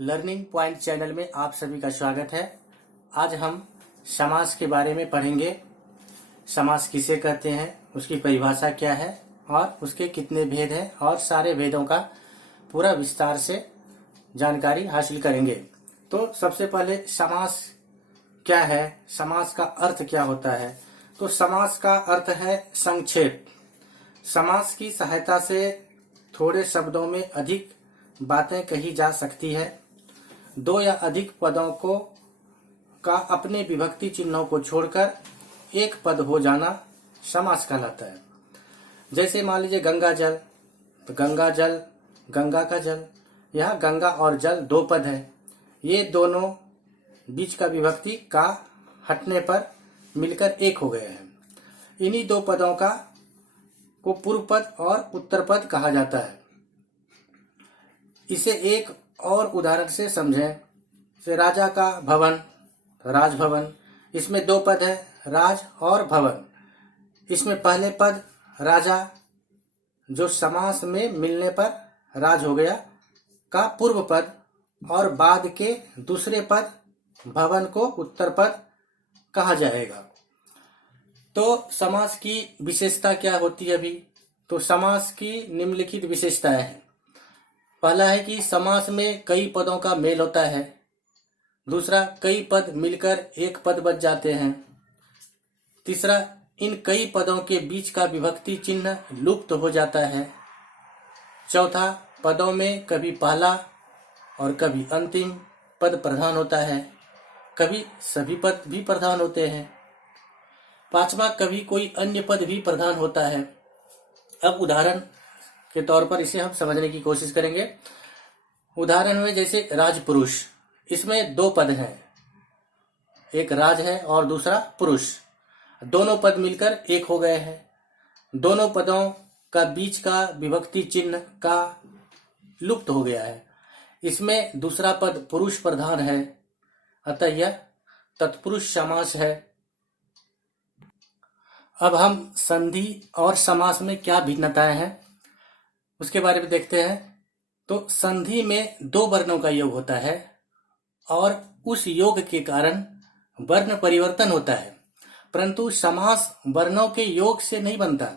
Learning point channel में आप सभी का स्वागत है। आज हम समास के बारे में पढ़ेंगे। समास किसे कहते हैं, उसकी परिभाषा क्या है और उसके कितने भेद हैं और सारे भेदों का पूरा विस्तार से जानकारी हासिल करेंगे। तो सबसे पहले समास क्या है, समास का अर्थ क्या होता है। तो समास का अर्थ है संक्षेप। समास की सहायता से थोड़े शब्दों में अधिक बातें कही जा सकती है। दो या अधिक पदों को का अपने विभक्ति चिन्हों को छोड़कर एक पद हो जाना समास कहलाता है। जैसे मान लीजिए गंगा जल, तो गंगा जल, गंगा का जल। यह गंगा और जल दो पद है। ये दोनों बीच का विभक्ति का हटने पर मिलकर एक हो गए हैं। इन्हीं दो पदों को पूर्व पद और उत्तर पद कहा जाता है। इसे एक और उदाहरण से समझें। जैसे राजा का भवन, राजभवन। इसमें दो पद है, राज और भवन। इसमें पहले पद राजा जो समास में मिलने पर राज हो गया का पूर्व पद और बाद के दूसरे पद भवन को उत्तर पद कहा जाएगा। तो समास की विशेषता क्या होती है अभी? तो समास की निम्नलिखित विशेषताएं हैं। पहला है कि समास में कई पदों का मेल होता है। दूसरा, कई पद मिलकर एक पद बच जाते हैं। तीसरा, इन कई पदों के बीच का विभक्ति चिन्ह लुप्त हो जाता है। चौथा, पदों में कभी पहला और कभी अंतिम पद प्रधान होता है, कभी सभी पद भी प्रधान होते हैं। पांचवा, कभी कोई अन्य पद भी प्रधान होता है। अब उदाहरण के तौर पर इसे हम समझने की कोशिश करेंगे। उदाहरण में जैसे राजपुरुष, इसमें दो पद हैं, एक राज है और दूसरा पुरुष। दोनों पद मिलकर एक हो गए हैं। दोनों पदों का बीच का विभक्ति चिन्ह का लुप्त हो गया है। इसमें दूसरा पद पुरुष प्रधान है, अतः यह तत्पुरुष समास है। अब हम संधि और समास में क्या भिन्नताएं हैं उसके बारे में देखते हैं। तो संधि में दो वर्णों का योग होता है और उस योग के कारण वर्ण परिवर्तन होता है, परंतु समास वर्णों के योग से नहीं बनता।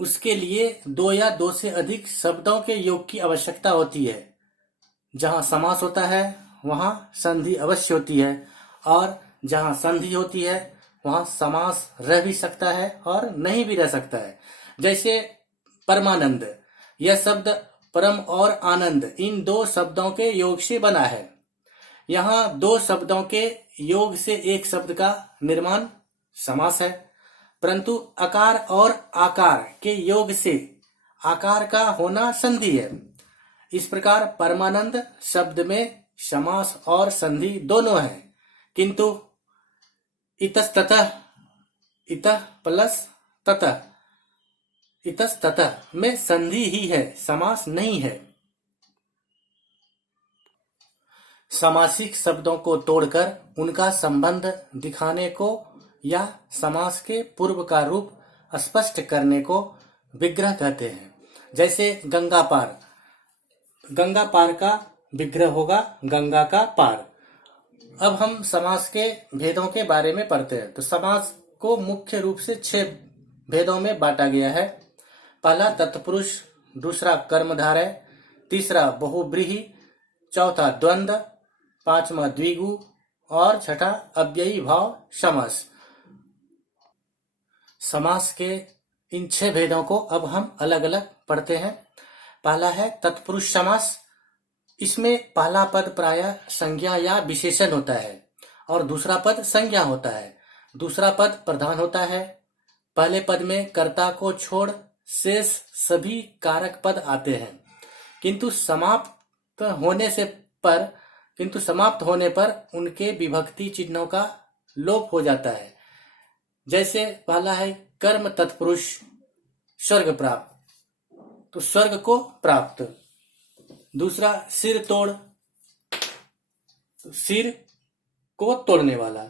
उसके लिए दो या दो से अधिक शब्दों के योग की आवश्यकता होती है। जहां समास होता है वहां संधि अवश्य होती है और जहां संधि होती है वहां समास रह भी सकता है और नहीं भी रह सकता है। जैसे परमानंद, यह शब्द परम और आनंद इन दो शब्दों के योग से बना है। यहाँ दो शब्दों के योग से एक शब्द का निर्माण समास है, परंतु अकार और आकार के योग से आकार का होना संधि है। इस प्रकार परमानंद शब्द में समास और संधि दोनों है, किंतु इतस्ततः, इतः प्लस ततः, इतस्ततः में संधि ही है, समास नहीं है। समासिक शब्दों को तोड़कर उनका संबंध दिखाने को या समास के पूर्व का रूप स्पष्ट करने को विग्रह कहते हैं। जैसे गंगा पार, गंगा पार का विग्रह होगा गंगा का पार। अब हम समास के भेदों के बारे में पढ़ते हैं। तो समास को मुख्य रूप से 6 भेदों में बांटा गया है। पहला तत्पुरुष, दूसरा कर्मधारय, तीसरा बहुव्रीहि, चौथा द्वंद्व, पांचवा द्विगु और छठा अव्ययी भाव समास। समास के इन 6 भेदों को अब हम अलग अलग पढ़ते हैं। पहला है तत्पुरुष समास। इसमें पहला पद प्रायः संज्ञा या विशेषण होता है और दूसरा पद संज्ञा होता है। दूसरा पद प्रधान होता है। पहले पद में कर्ता को छोड़ शेष सभी कारक पद आते हैं, किंतु समाप्त होने पर उनके विभक्ति चिन्हों का लोप हो जाता है। जैसे पहला है कर्म तत्पुरुष, स्वर्ग प्राप्त, तो स्वर्ग को प्राप्त। दूसरा सिर तोड़, तो सिर को तोड़ने वाला।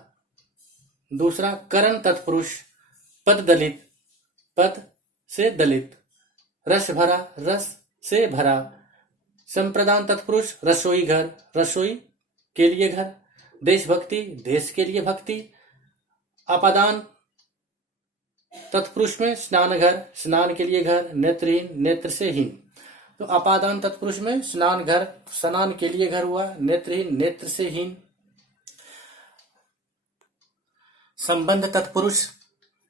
दूसरा करण तत्पुरुष, पद दलित, पद से दलित। रस भरा, रस से भरा। संप्रदान तत्पुरुष रसोई घर, रसोई के लिए घर। देशभक्ति, देश के लिए भक्ति। आपादान तत्पुरुष में स्नान घर, स्नान के लिए घर। नेत्रहीन, नेत्र से हीन। तो आपादान तत्पुरुष में स्नान घर, स्नान के लिए घर हुआ। नेत्रहीन, नेत्र से हीन। संबंध तत्पुरुष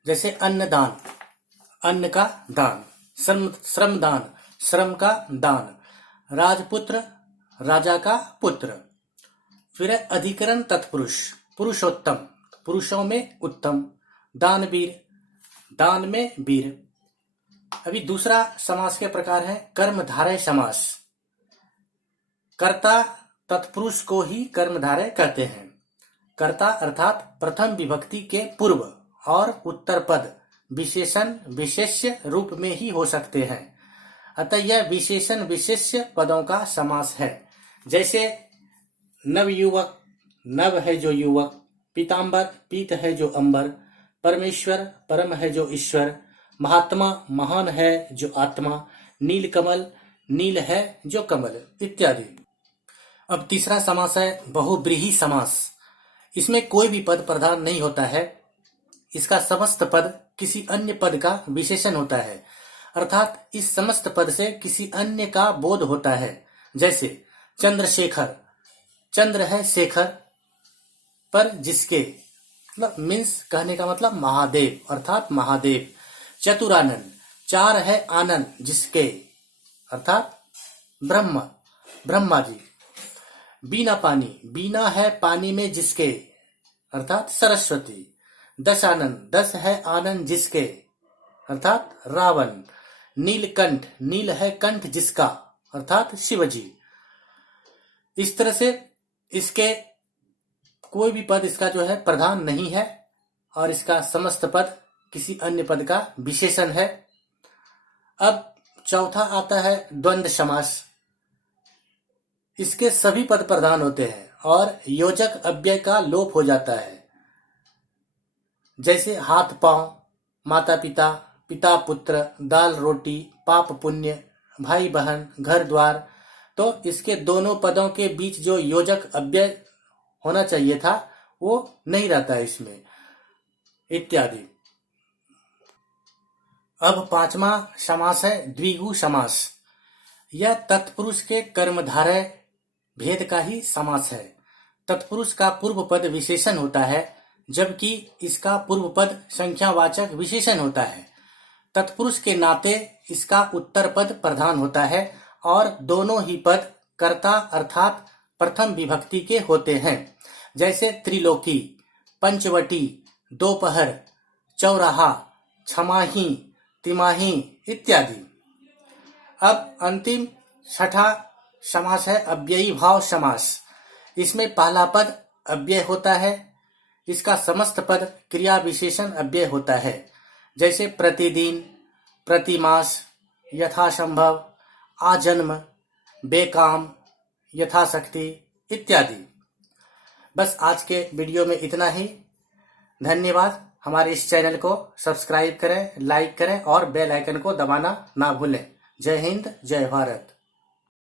जैसे अन्नदान, अन्न का दान। श्रमदान, श्रम का दान। राजपुत्र, राजा का पुत्र। फिर अधिकरण तत्पुरुष, पुरुषोत्तम, पुरुषों में उत्तम। दानवीर, दान में वीर। अभी दूसरा समास के प्रकार है कर्मधारय समास। कर्ता तत्पुरुष को ही कर्मधारय कहते हैं। कर्ता अर्थात प्रथम विभक्ति के पूर्व और उत्तर पद विशेषण विशेष्य रूप में ही हो सकते हैं, अतः यह विशेषण विशेष्य पदों का समास है। जैसे नवयुवक, नव है जो युवक। पीतांबर, पीत है जो अंबर। परमेश्वर, परम है जो ईश्वर। महात्मा, महान है जो आत्मा। नीलकमल, नील है जो कमल, इत्यादि। अब तीसरा समास है बहुब्रीहि समास। इसमें कोई भी पद प्रधान नहीं होता है, इसका समस्त पद किसी अन्य पद का विशेषण होता है, अर्थात इस समस्त पद से किसी अन्य का बोध होता है। जैसे चंद्रशेखर, चंद्र है शेखर पर जिसके, मतलब मीन्स कहने का मतलब महादेव अर्थात महादेव। चतुरानन, चार है आनंद जिसके, अर्थात ब्रह्म, ब्रह्मा जी। बीना पानी, बीना है पानी में जिसके, अर्थात सरस्वती। दशानन, दस है आनंद जिसके, अर्थात रावण। नीलकंठ, नील है कंठ जिसका, अर्थात शिवजी। इस तरह से इसके कोई भी पद इसका जो है प्रधान नहीं है और इसका समस्त पद किसी अन्य पद का विशेषण है। अब चौथा आता है द्वंद्व समास। इसके सभी पद प्रधान होते हैं और योजक अव्यय का लोप हो जाता है। जैसे हाथ पांव, माता पिता, पिता पुत्र, दाल रोटी, पाप पुण्य, भाई बहन, घर द्वार। तो इसके दोनों पदों के बीच जो योजक अव्यय होना चाहिए था वो नहीं रहता है इसमें, इत्यादि। अब पांचवा समास है द्विगु समास। यह तत्पुरुष के कर्मधारय भेद का ही समास है। तत्पुरुष का पूर्व पद विशेषण होता है जबकि इसका पूर्व पद संख्यावाचक विशेषण होता है। तत्पुरुष के नाते इसका उत्तर पद प्रधान होता है और दोनों ही पद कर्ता अर्थात प्रथम विभक्ति के होते हैं। जैसे त्रिलोकी, पंचवटी, दोपहर, चौराहा, छमाही, तिमाही, इत्यादि। अब अंतिम छठा समास है अव्ययी भाव समास। इसमें पहला पद अव्यय होता है, इसका समस्त पद क्रिया विशेषण अव्यय होता है। जैसे प्रतिदिन, प्रतिमास, यथासंभव, आजन्म, बेकाम, यथाशक्ति, इत्यादि। बस आज के वीडियो में इतना ही। धन्यवाद। हमारे इस चैनल को सब्सक्राइब करें, लाइक करें और बेल आइकन को दबाना ना भूलें। जय हिंद, जय भारत।